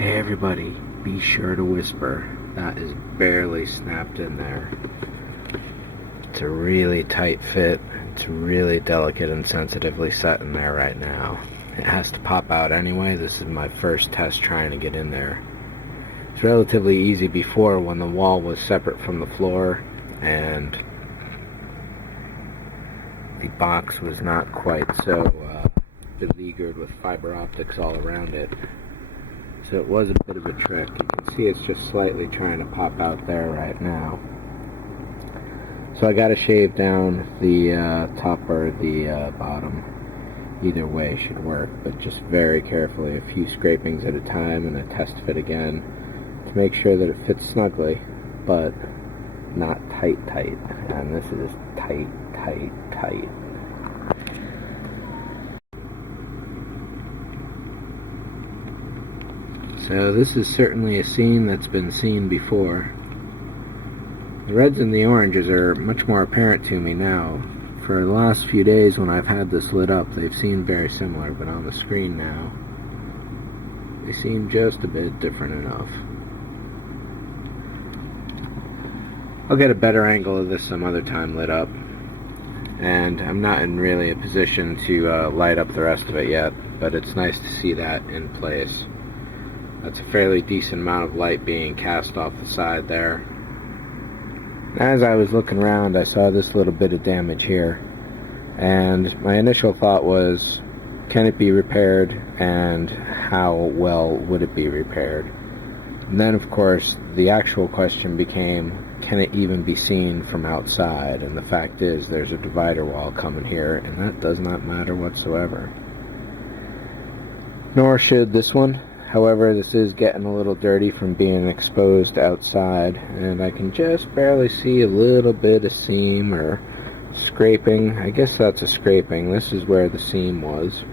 Hey everybody, be sure to whisper. That is barely snapped in there. It's a really tight fit. It's really delicate and sensitively set in there right now. It has to pop out anyway. This is my first test trying to get in there. It's relatively easy before when the wall was separate from the floor and the box was not quite so beleaguered with fiber optics all around it. So it was a bit of a trick. You can see it's just slightly trying to pop out there right now. So I got to shave down the top or the bottom. Either way should work, but just very carefully, a few scrapings at a time and a test fit again to make sure that it fits snugly, but not tight. And this is tight. So this is certainly a scene that's been seen before. The reds and the oranges are much more apparent to me now. For the last few days when I've had this lit up, they've seemed very similar, but on the screen now, they seem just a bit different enough. I'll get a better angle of this some other time lit up, and I'm not in really a position to light up the rest of it yet, but it's nice to see that in place. That's a fairly decent amount of light being cast off the side there. As I was looking around, I saw this little bit of damage here, and my initial thought was, can it be repaired, and how well would it be repaired? And then of course the actual question became, can it even be seen from outside? And the fact is, there's a divider wall coming here, and that does not matter whatsoever. Nor should this one. However, this is getting a little dirty from being exposed outside, and I can just barely see a little bit of seam or scraping. I guess that's a scraping. This is where the seam was.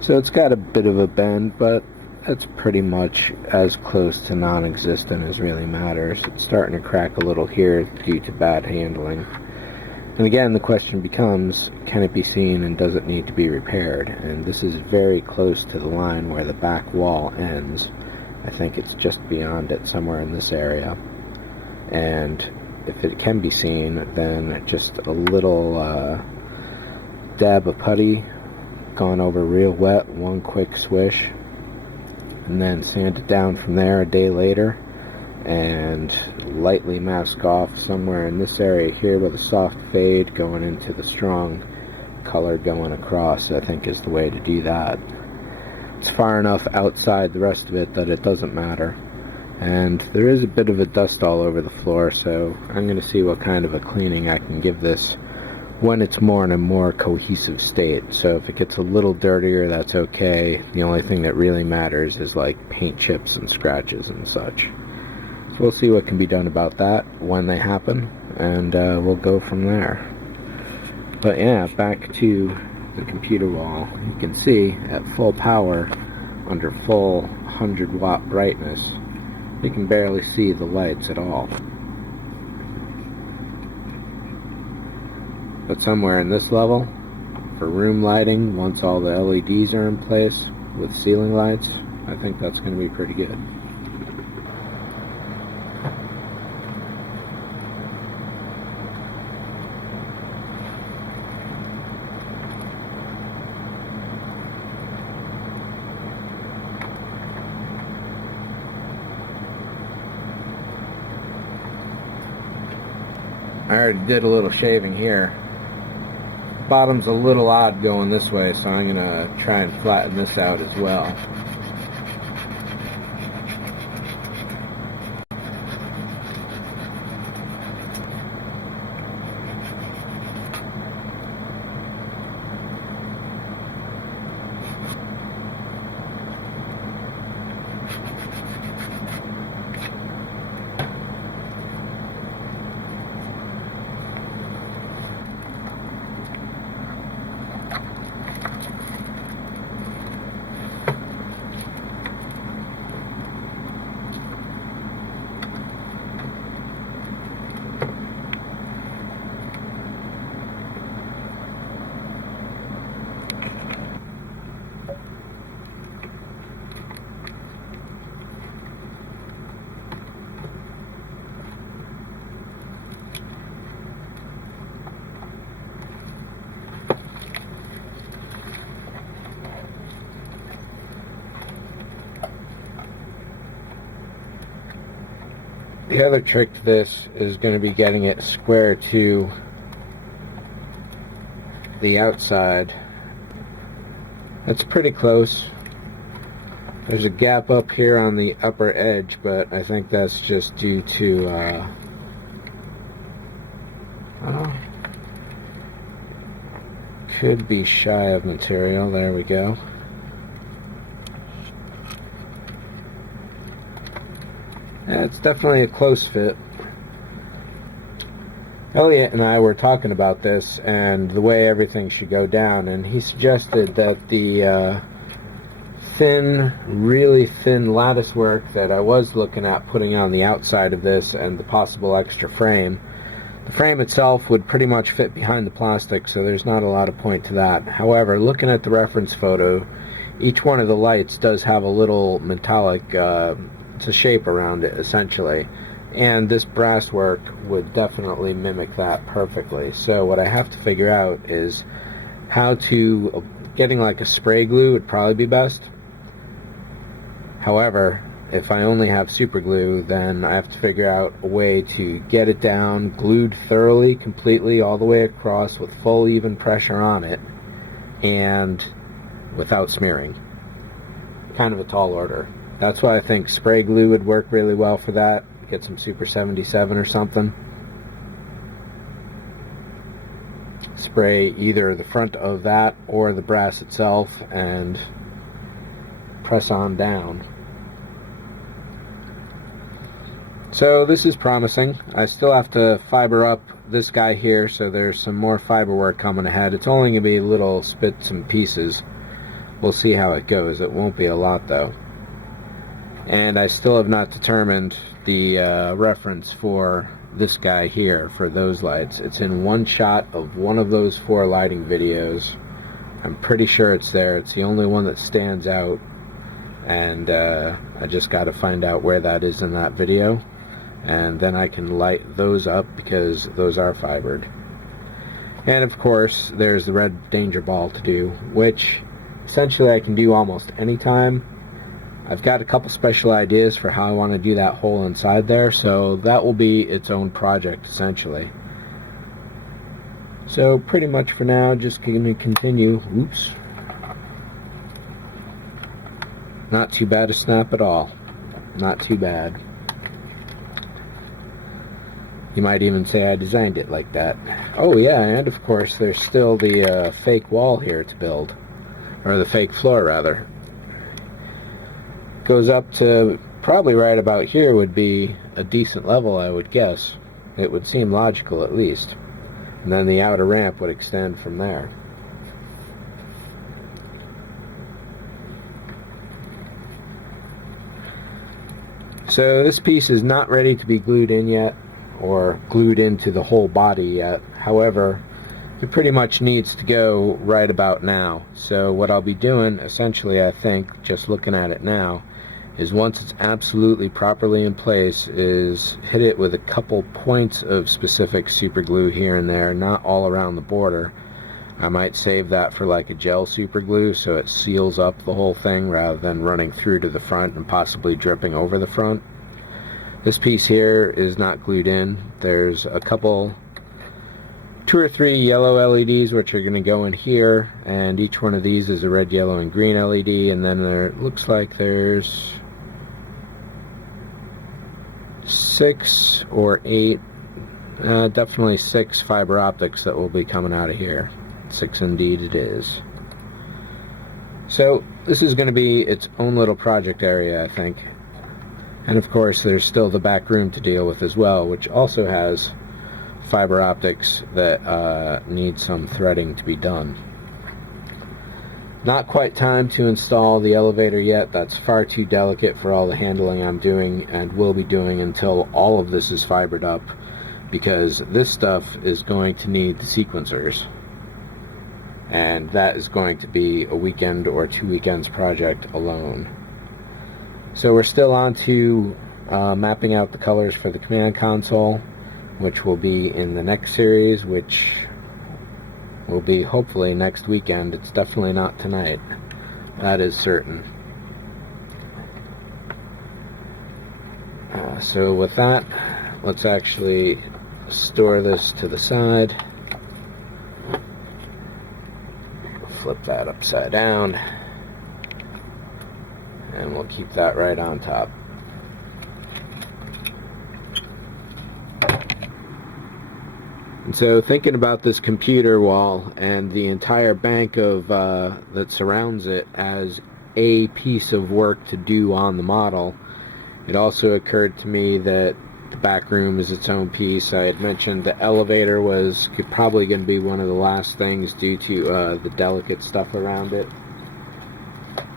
So it's got a bit of a bend, but that's pretty much as close to non-existent as really matters. It's starting to crack a little here due to bad handling. And again, the question becomes, can it be seen and does it need to be repaired? And this is very close to the line where the back wall ends. I think it's just beyond it, somewhere in this area. And if it can be seen, then just a little dab of putty, gone over real wet, one quick swish, and then sand it down from there a day later, and lightly mask off somewhere in this area here with a soft fade going into the strong color going across, I think is the way to do that. It's far enough outside the rest of it that it doesn't matter. And there is a bit of a dust all over the floor, so I'm going to see what kind of a cleaning I can give this when it's more in a more cohesive state. So if it gets a little dirtier, that's okay. The only thing that really matters is like paint chips and scratches and such. We'll see what can be done about that when they happen, and we'll go from there. But yeah, back to the computer wall. You can see at full power, under full 100-watt brightness, you can barely see the lights at all. But somewhere in this level, for room lighting, once all the LEDs are in place with ceiling lights, I think that's going to be pretty good. I already did a little shaving here. Bottom's a little odd going this way, so I'm going to try and flatten this out as well. The other trick to this is going to be getting it square to the outside. That's pretty close. There's a gap up here on the upper edge, but I think that's just due to could be shy of material. There we go. Yeah, it's definitely a close fit. Elliot and I were talking about this and the way everything should go down, and he suggested that the really thin lattice work that I was looking at putting on the outside of this and the possible extra frame, the frame itself would pretty much fit behind the plastic, so there's not a lot of point to that. However, looking at the reference photo, each one of the lights does have a little metallic it's a shape around it essentially, and this brass work would definitely mimic that perfectly. So what I have to figure out is how to, getting like a spray glue would probably be best. However, if I only have super glue, then I have to figure out a way to get it down, glued thoroughly, completely, all the way across with full even pressure on it, and without smearing. Kind of a tall order. That's why I think spray glue would work really well for that. Get some Super 77 or something. Spray either the front of that or the brass itself and press on down. So this is promising. I still have to fiber up this guy here, so there's some more fiber work coming ahead. It's only going to be little bits and pieces. We'll see how it goes. It won't be a lot though. And I still have not determined the reference for this guy here, for those lights. It's in one shot of one of those 4 lighting videos. I'm pretty sure it's there. It's the only one that stands out, and I just got to find out where that is in that video, and then I can light those up because those are fibered. And of course there's the red danger ball to do, which essentially I can do almost any time. I've got a couple special ideas for how I want to do that hole inside there, so that will be its own project essentially. So pretty much for now, just going to continue. Oops. Not too bad a snap at all. Not too bad. You might even say I designed it like that. Oh yeah, and of course there's still the fake wall here to build. Or the fake floor rather. Goes up to probably right about here would be a decent level, I would guess. It would seem logical at least. And then the outer ramp would extend from there. So this piece is not ready to be glued in yet, or glued into the whole body yet. However, it pretty much needs to go right about now. So what I'll be doing essentially, I think, just looking at it now, is once it's absolutely properly in place, is hit it with a couple points of specific super glue here and there, not all around the border. I might save that for like a gel super glue so it seals up the whole thing rather than running through to the front and possibly dripping over the front. This piece here is not glued in. There's a couple, 2 or 3 yellow LEDs which are going to go in here, and each one of these is a red, yellow, and green LED, and then there looks like there's 6 or 8, definitely 6 fiber optics that will be coming out of here. 6 indeed it is. So this is going to be its own little project area, I think. And of course there's still the back room to deal with as well, which also has fiber optics that need some threading to be done. Not quite time to install the elevator yet. That's far too delicate for all the handling I'm doing and will be doing until all of this is fibered up, because this stuff is going to need the sequencers, and that is going to be a weekend or 2 weekends project alone. So we're still on to mapping out the colors for the command console, which will be in the next series, which will be hopefully next weekend. It's definitely not tonight. That is certain. So with that, let's actually store this to the side. Flip that upside down, and we'll keep that right on top. And so, thinking about this computer wall and the entire bank of that surrounds it as a piece of work to do on the model, it also occurred to me that the back room is its own piece. I had mentioned the elevator was probably going to be one of the last things due to the delicate stuff around it.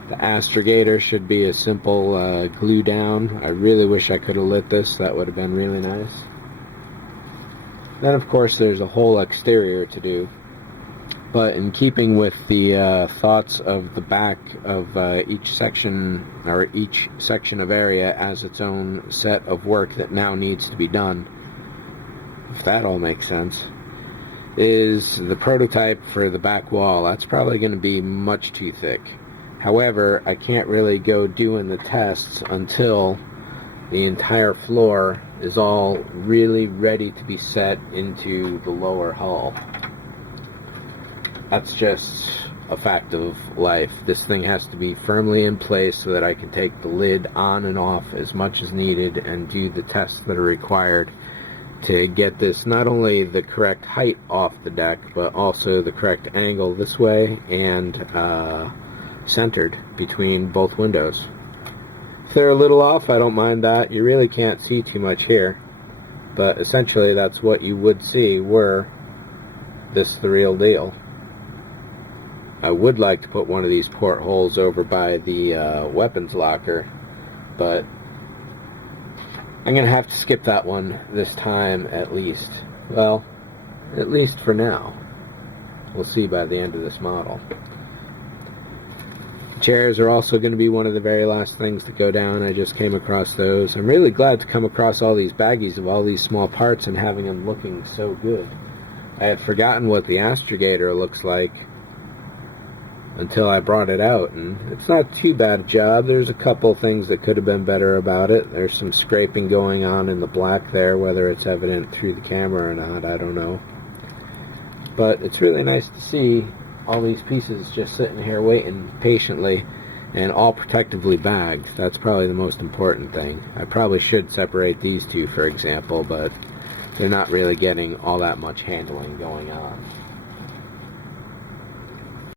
The astrogator should be a simple glue down. I really wish I could have lit this. That would have been really nice. Then of course there's a whole exterior to do. But in keeping with the thoughts of the back of each section, or each section of area as its own set of work that now needs to be done, if that all makes sense, is the prototype for the back wall. That's probably going to be much too thick. However, I can't really go doing the tests until the entire floor is all really ready to be set into the lower hull. That's just a fact of life. This thing has to be firmly in place so that I can take the lid on and off as much as needed and do the tests that are required to get this not only the correct height off the deck, but also the correct angle this way and centered between both windows. If they're a little off, I don't mind that. You really can't see too much here, but essentially that's what you would see were this the real deal. I would like to put one of these portholes over by the weapons locker, but I'm going to have to skip that one this time at least. Well, at least for now. We'll see by the end of this model. Chairs are also going to be one of the very last things to go down. I just came across those. I'm really glad to come across all these baggies of all these small parts and having them looking so good. I had forgotten what the astrogator looks like until I brought it out, and it's not too bad a job. There's a couple things that could have been better about it. There's some scraping going on in the black there, whether it's evident through the camera or not, I don't know. But it's really nice to see all these pieces just sitting here waiting patiently and all protectively bagged. That's probably the most important thing. I probably should separate these two, for example, but they're not really getting all that much handling going on.